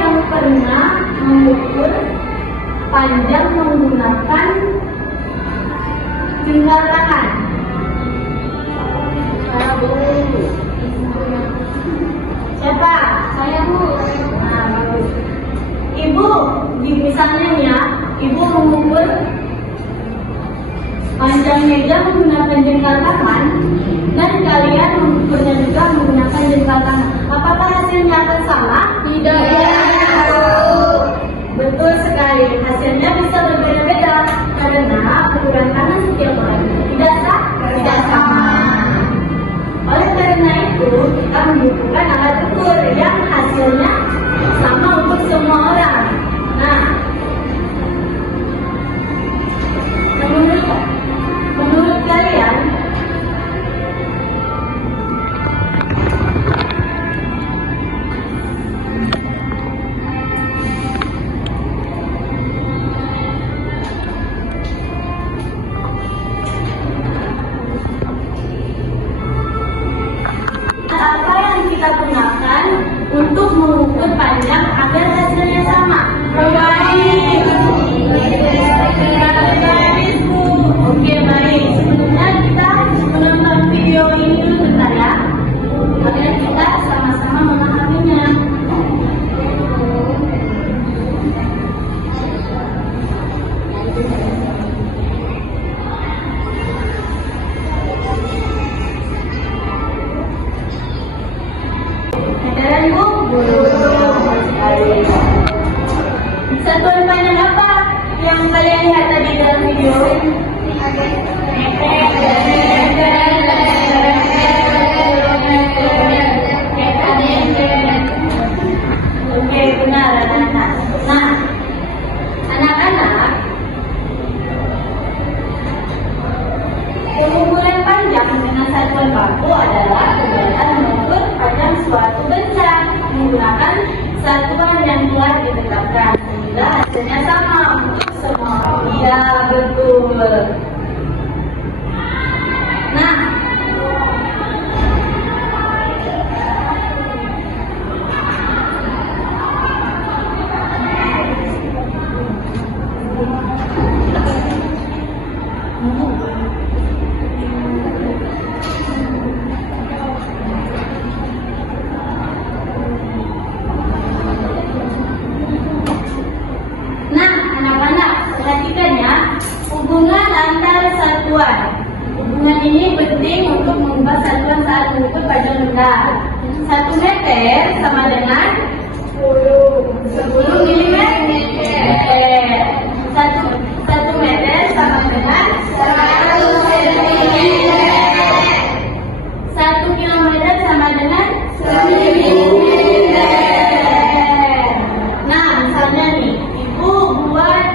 yang pernah mengukur panjang menggunakan jengkal tangan? Siapa? Saya, Bu. Nah, bagus. Ibu, misalnya nih ya, Ibu mengukur panjang meja menggunakan jengkal tangan, dan kalian mengukurnya juga menggunakan jengkal tangan. Apakah hasilnya akan sama? Tidak. Betul sekali. Hasilnya bisa berbeda-beda karena ukuran tangan setiap orang tidak sama. Oleh karena itu, kita membutuhkan alat ukur yang hasilnya sama untuk semua orang. Nah, menurut kalian, apa yang kita gunakan untuk mengukur panjang agar hasilnya sama? Baik. Oke, baik. Sebelumnya kita menonton video ini dulu bentar ya, agar kita sama-sama memahaminya. Ada Ibu? Satuan panjang apa yang kalian lihat tadi dalam video? Oke, benar anak-anak. Nah, anak-anak, pengukuran panjang dengan satuan baku adalah kegiatan mengukur panjang suatu benda menggunakan satuan yang telah ditetapkan sehingga hasilnya sama untuk semua. Iya, betul. Nah, perhatikan ya, hubungan antara satuan. Hubungan ini penting untuk mengubah satuan saat mengukur panjang benda. 1 meter sama dengan 10 milimeter. 1 meter sama dengan 100 sentimeter. 1 kilometer sama dengan 1 milimeter. Nah, misalnya nih, Ibu buat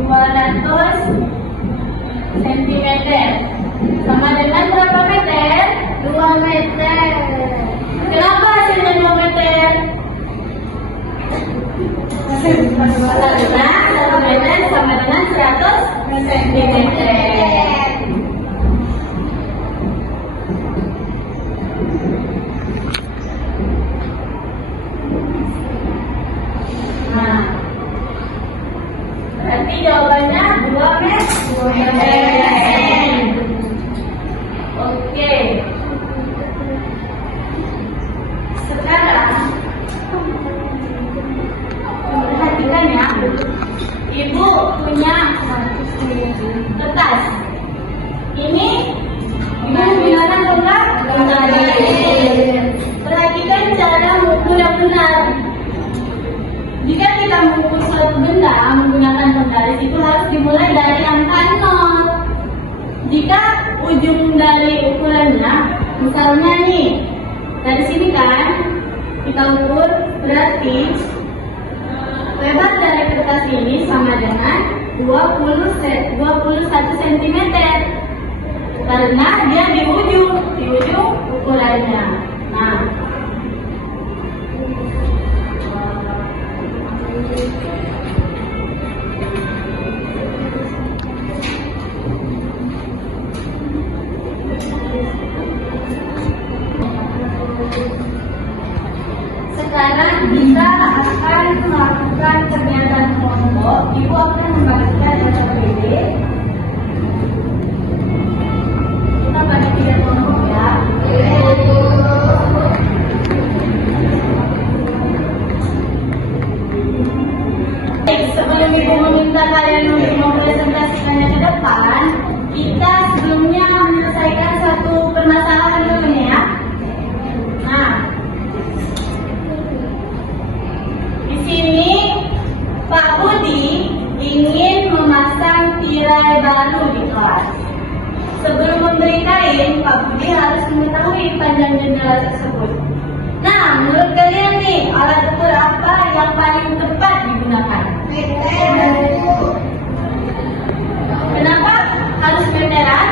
200 cm sama dengan berapa meter? 2 meter. Kenapa hasilnya 2 meter? Karena 1 meter sama dengan 100 cm. Nah, berarti jawabannya 2 meter. Oke. Sekarang perhatikan ya. Ibu punya kertas. Ini menggunakan tongkat. Perhatikan cara mengukur yang benar. Jika kita mengukur suatu benda menggunakan penggaris, itu harus dimulai dari angka 0. Jika ujung dari ukurannya, misalnya nih, dari sini kan, kita ukur, berarti lebar dari kertas ini sama dengan 21 cm. Karena dia di ujung ukurannya. Nah, sekarang kita akan Sebelum Ibu meminta kalian untuk mempresentasikannya ke depan, kita sebelumnya menyelesaikan satu permasalahan dulu nih ya. Nah, di sini Pak Budi ingin memasang tirai baru di kelas. Sebelum memberi kain, Pak Budi harus mengetahui panjang jendela tersebut. Nah, menurut kalian nih, alat ukur apa yang paling tepat digunakan? Kenapa harus meteran?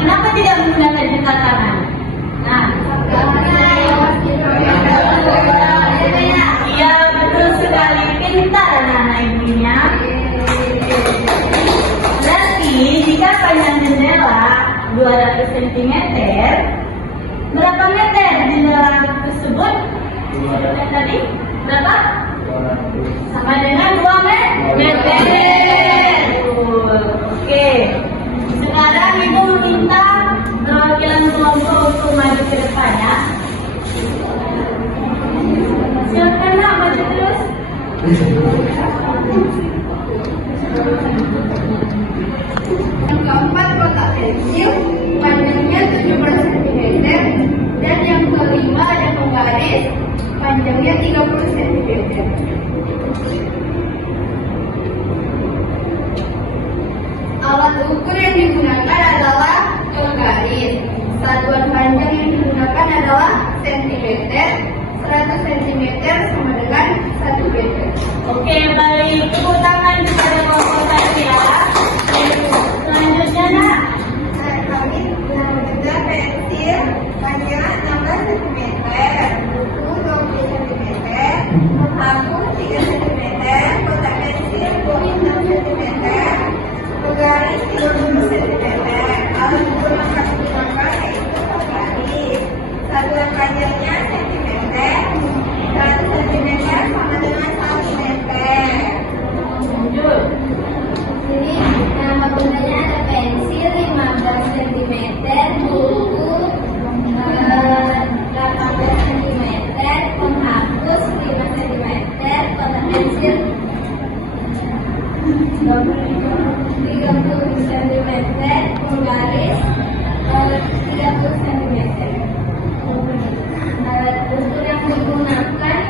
Kenapa tidak menggunakan jengkal tangan? Nah, iya betul sekali, pintar anak ibunya. Berarti jika panjang jendela 200 cm, berapa meter jendela tersebut? Tadi berapa? Sama dengan 2 meter. Oke. Sekarang Ibu meminta perwakilan kelompok untuk maju ke depan ya. Silakan Nak, maju terus. Yang keempat kotak pensil, panjangnya 17 cm, dan yang kelima ada penggaris, panjangnya 30 cm. Alat ukur yang digunakan adalah penggaris. Satuan panjang yang digunakan adalah sentimeter. 100 cm sama dengan 1 meter. Oke, baik. Tepuk tangan kepada kelompok saya ya. Selanjutnya Nak. Kami menggunakan pensil panjang 16 cm, buku 20 cm, menghapus 3 cm, kotak pensil 26 cm, penggaris 30 cm. Alat ukur yang kami gunakan yaitu penggaris. Satuan panjangnya cm, 100 cm sama dengan 1 meter. Lanjut. Ini nama bundanya ada pensil 15 cm, buku 18 cm, penghapus 5 cm, kotak pensil 30 cm, penggaris 30 cm. Alat ukur yang digunakan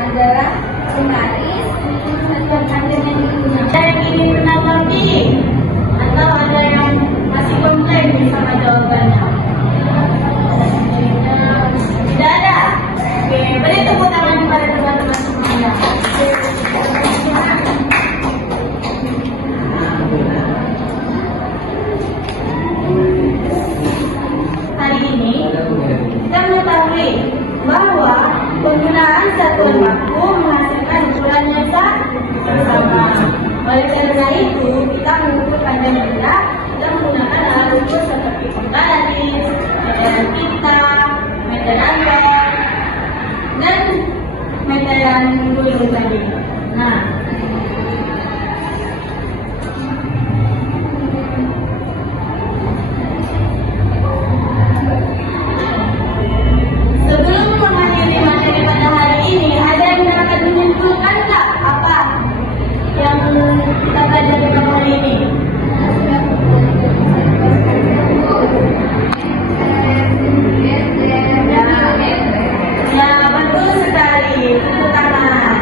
adalah penggaris. Satuan panjang yang digunakan Ada yang ingin menanggapi atau ada yang masih komplain sama jawabannya? Tidak ada. Oke, beri tepuk tangan kepada teman-teman semuanya. Hari ini kita mengetahui bahwa penggunaan satuan baku menghasilkan ukuran yang sama. Oleh karena itu, kita mengukur panjang jendela, kita menggunakan alat ukur seperti penggaris, meteran tinta, meteran lem, dan meteran dulu tadi. Nah, sebelum mengakhiri materi pada hari ini, ada yang dapat menyimpulkan tak apa yang kita pelajari pada hari ini? Ya, betul sekali. Tepuk tangan.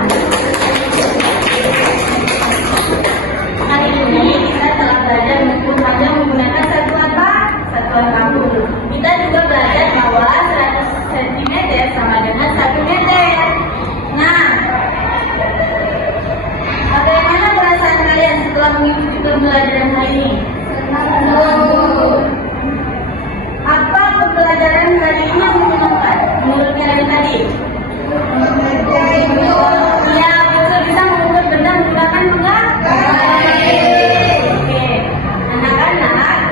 Hari ini kita telah belajar mengukur panjang menggunakan satuan apa? Satuan kamu. Kita juga belajar bahwa 100 cm sama dengan 1 meter. Nah, bagaimana perasaan kalian setelah mengikuti pembelajaran hari ini? Apa pembelajaran hari ini yang menyenangkan menurut kalian tadi? Ya, betul, bisa mengukur benda menggunakan penggaris. Oke, anak-anak,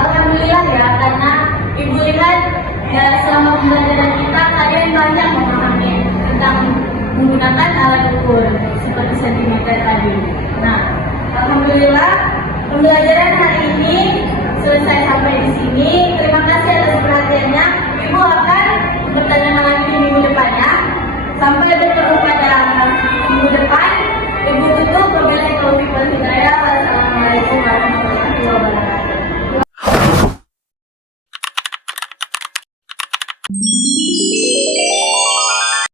alhamdulillah ya, karena ibu lihat ya selama pembelajaran kita kalian banyak memahami tentang menggunakan alat ukur seperti sentimeter tadi. Nah, alhamdulillah pembelajaran